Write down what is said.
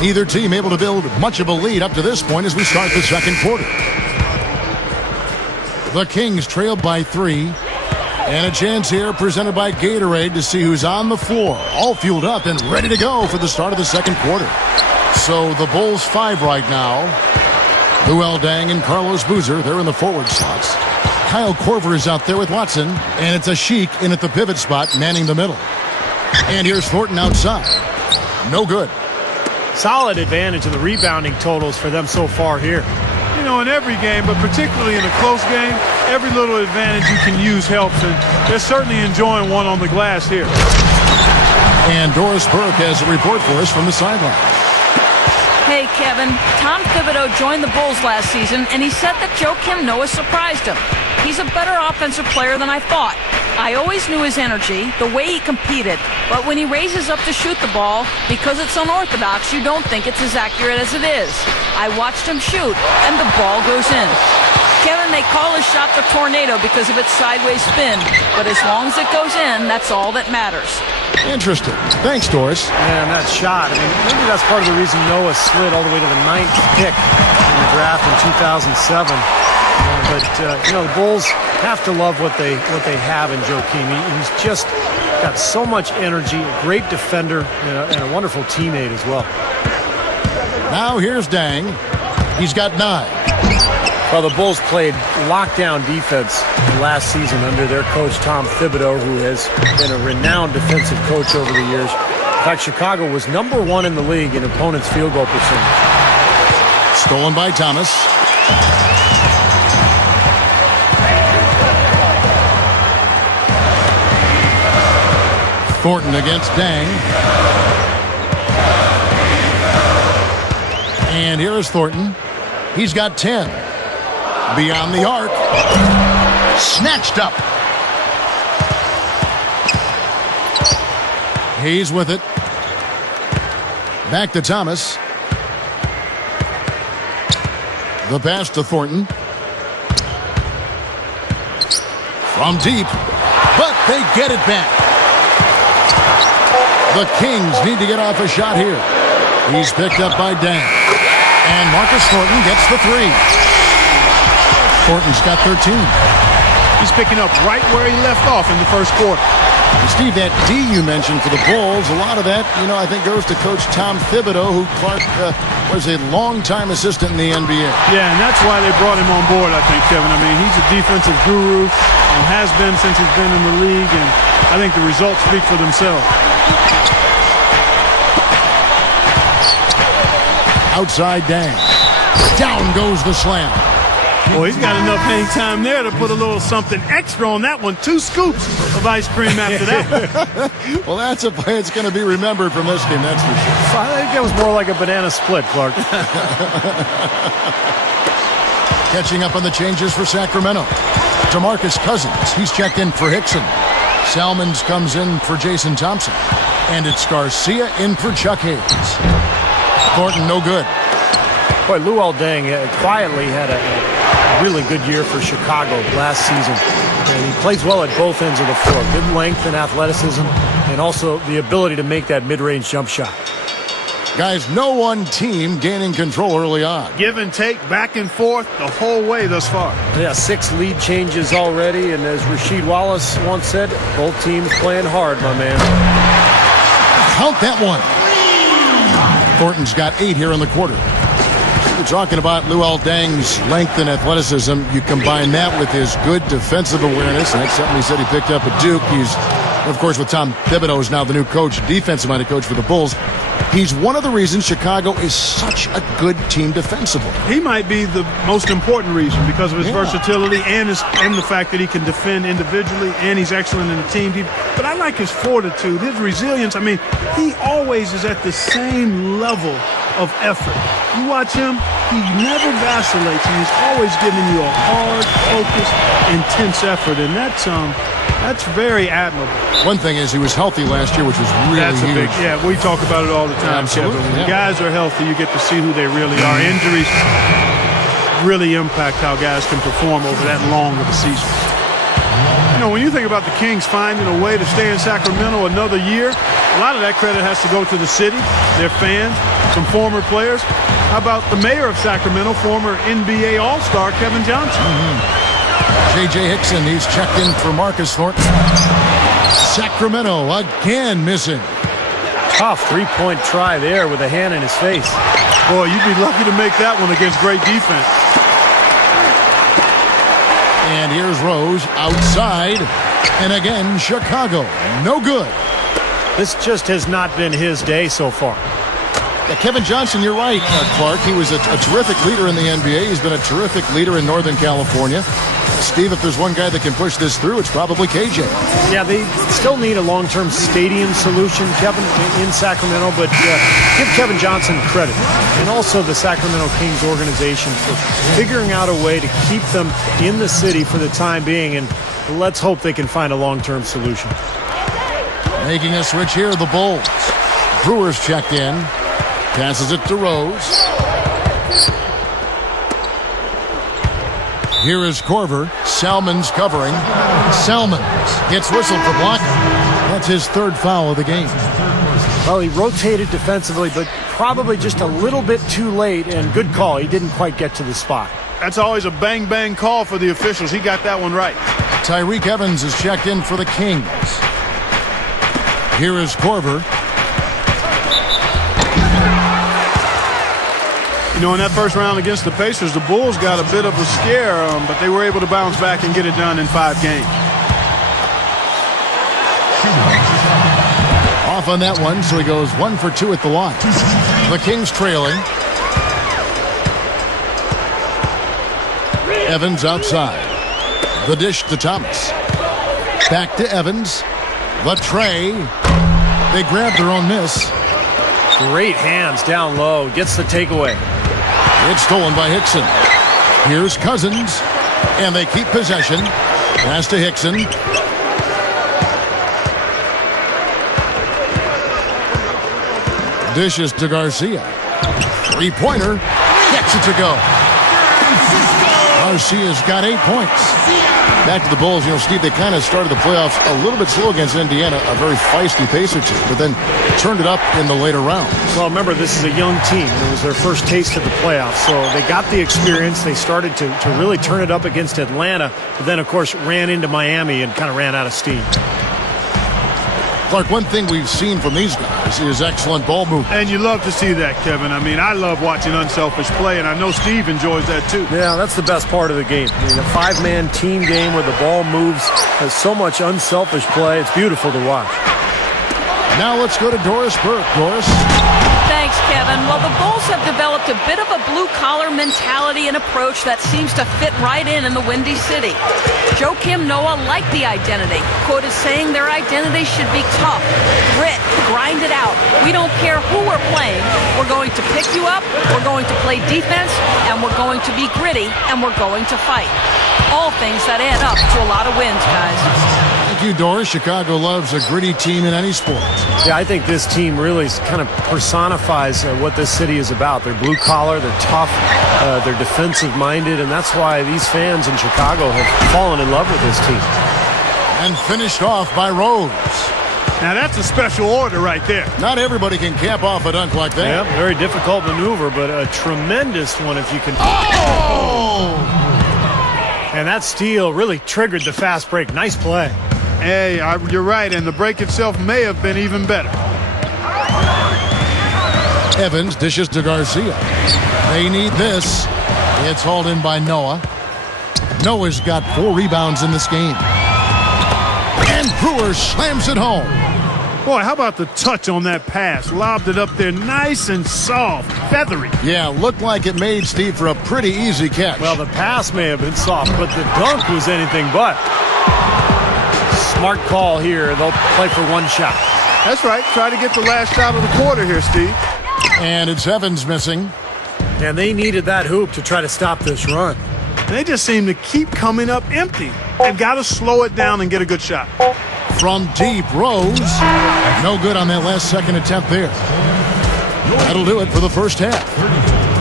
Neither team able to build much of a lead up to this point as we start the second quarter. The Kings trailed by 3. And a chance here presented by Gatorade to see who's on the floor. All fueled up and ready to go for the start of the second quarter. So the Bulls 5 right now. Luol Deng and Carlos Boozer, they're in the forward slots. Kyle Korver is out there with Watson. And it's a Sheik in at the pivot spot, manning the middle. And here's Thornton outside. No good. Solid advantage in the rebounding totals for them so far here. You know, in every game, but particularly in a close game, every little advantage you can use helps, and they're certainly enjoying one on the glass here. And Doris Burke has a report for us from the sideline. Hey, Kevin. Tom Thibodeau joined the Bulls last season, and he said that Joakim Noah surprised him. He's a better offensive player than I thought. I always knew his energy, the way he competed, but when he raises up to shoot the ball, because it's unorthodox, you don't think it's as accurate as it is. I watched him shoot, and the ball goes in. Kevin, they call his shot the tornado because of its sideways spin, but as long as it goes in, that's all that matters. Interesting. Thanks, Doris. And that shot, I mean, maybe that's part of the reason Noah slid all the way to the 9th pick in the draft in 2007. But you know, the Bulls have to love what they have in Joakim. He's just got so much energy, a great defender, and a wonderful teammate as well. Now here's Deng. He's got 9. Well, the Bulls played lockdown defense last season under their coach Tom Thibodeau, who has been a renowned defensive coach over the years. In fact, Chicago was number 1 in the league in opponents' field goal percentage. Stolen by Thomas. Thornton against Deng. And here is Thornton. He's got 10. Beyond the arc. Snatched up. Hayes with it. Back to Thomas. The pass to Thornton. From deep. But they get it back. The Kings need to get off a shot here. He's picked up by Deng. And Marcus Thornton gets the 3. Thornton's got 13. He's picking up right where he left off in the first quarter. And Steve, that D you mentioned for the Bulls, a lot of that, you know, I think goes to Coach Tom Thibodeau, who Clark was a long-time assistant in the NBA. Yeah, and that's why they brought him on board, I think, Kevin. I mean, he's a defensive guru and has been since he's been in the league, and I think the results speak for themselves. Outside Deng. Down goes the slam. Well, he's got enough hang time there to put a little something extra on that one. 2 scoops of ice cream after that. Well, that's a play that's going to be remembered from this game, that's for sure. I think that was more like a banana split, Clark. Catching up on the changes for Sacramento. DeMarcus Cousins, he's checked in for Hickson. Salmons comes in for Jason Thompson. And it's Garcia in for Chuck Hayes. Thornton, no good. Boy, Luol Deng quietly had a really good year for Chicago last season. And he plays well at both ends of the floor. Good length and athleticism, and also the ability to make that mid-range jump shot. Guys, no one team gaining control early on. Give and take, back and forth the whole way thus far. Yeah, 6 lead changes already, and as Rasheed Wallace once said, both teams playing hard, my man. Count that one. Thornton's got 8 here in the quarter. We're talking about Luol Deng's length and athleticism. You combine that with his good defensive awareness, and that's something he said he picked up at Duke. He's, of course, with Tom Thibodeau is now the new coach, defensive-minded coach for the Bulls. He's one of the reasons Chicago is such a good team defensively. He might be the most important reason because of his versatility and the fact that he can defend individually and he's excellent in the team. But I like his fortitude, his resilience. I mean, he always is at the same level of effort. You watch him, he never vacillates, and he's always giving you a hard, focused, intense effort, and that's very admirable. One thing is he was healthy last year, which was really huge. Yeah, we talk about it all the time, Absolutely, Kevin. When guys are healthy, you get to see who they really are. Injuries really impact how guys can perform over that long of a season. You know, when you think about the Kings finding a way to stay in Sacramento another year, a lot of that credit has to go to the city, their fans, some former players. How about the mayor of Sacramento, former NBA All-Star Kevin Johnson? J.J. Hickson, he's checked in for Marcus Thornton. Sacramento again missing. Tough three-point try there with a hand in his face. Boy, you'd be lucky to make that one against great defense. And here's Rose outside. And again, Chicago. No good. This just has not been his day so far. Yeah, Kevin Johnson, you're right, Clark. He was a terrific leader in the NBA. He's been a terrific leader in Northern California. Steve, if there's one guy that can push this through, it's probably KJ. Yeah, they still need a long-term stadium solution, Kevin, in Sacramento, but give Kevin Johnson credit, and also the Sacramento Kings organization for figuring out a way to keep them in the city for the time being, and let's hope they can find a long-term solution. Making a switch here, the Bulls. Brewers checked in. Passes it to Rose. Here is Korver. Salmon's covering. Salmon gets whistled for blocking. That's his third foul of the game. Well, he rotated defensively, but probably just a little bit too late, and good call. He didn't quite get to the spot. That's always a bang-bang call for the officials. He got that one right. Tyreek Evans is checked in for the Kings. Here is Korver. You know, in that first round against the Pacers, the Bulls got a bit of a scare, but they were able to bounce back and get it done in 5 games. Off on that one, so he goes 1 for 2 at the line. The Kings trailing. Evans outside. The dish to Thomas. Back to Evans. The tray. They grab their own miss. Great hands down low. Gets the takeaway. It's stolen by Hickson. Here's Cousins. And they keep possession. Pass to Hickson. Dishes to Garcia. Three-pointer. Gets it to go. Garcia's got 8 points. Back to the Bulls. You know, Steve, they kind of started the playoffs a little bit slow against Indiana, a very feisty Pacer team, but then turned it up in the later rounds. Well, remember, this is a young team. It was their first taste of the playoffs, so they got the experience. They started to really turn it up against Atlanta, but then, of course, ran into Miami and kind of ran out of steam. Clark, one thing we've seen from these guys is excellent ball movement. And you love to see that, Kevin. I mean, I love watching unselfish play, and I know Steve enjoys that too. Yeah, that's the best part of the game. I mean, a 5-man team game where the ball moves, has so much unselfish play. It's beautiful to watch. Now let's go to Doris Burke. Doris? Thanks, Kevin. Well, the Bulls have developed a bit of a blue-collar mentality and approach that seems to fit right in the Windy City. Joakim Noah liked the identity, quoted saying their identity should be tough, grit, grind it out. We don't care who we're playing. We're going to pick you up, we're going to play defense, and we're going to be gritty, and we're going to fight. All things that add up to a lot of wins, guys. Thank you, Doris. Chicago loves a gritty team in any sport. Yeah, I think this team really kind of personifies what this city is about. They're blue-collar, they're tough, they're defensive-minded, and that's why these fans in Chicago have fallen in love with this team. And finished off by Rose. Now, that's a special order right there. Not everybody can cap off a dunk like that. Yeah, very difficult maneuver, but a tremendous one if you can. Oh! And that steal really triggered the fast break. Nice play. Hey, you're right, and the break itself may have been even better. Evans dishes to Garcia. They need this. It's hauled in by Noah. Noah's got 4 rebounds in this game. And Brewer slams it home. Boy, how about the touch on that pass? Lobbed it up there nice and soft, feathery. Yeah, looked like it made Steve for a pretty easy catch. Well, the pass may have been soft, but the dunk was anything but. Smart call here. They'll play for 1 shot. That's right. Try to get the last shot of the quarter here, Steve. And it's Evans missing. And they needed that hoop to try to stop this run. They just seem to keep coming up empty. They've got to slow it down and get a good shot. From deep, Rose. No good on that last second attempt there. That'll do it for the first half.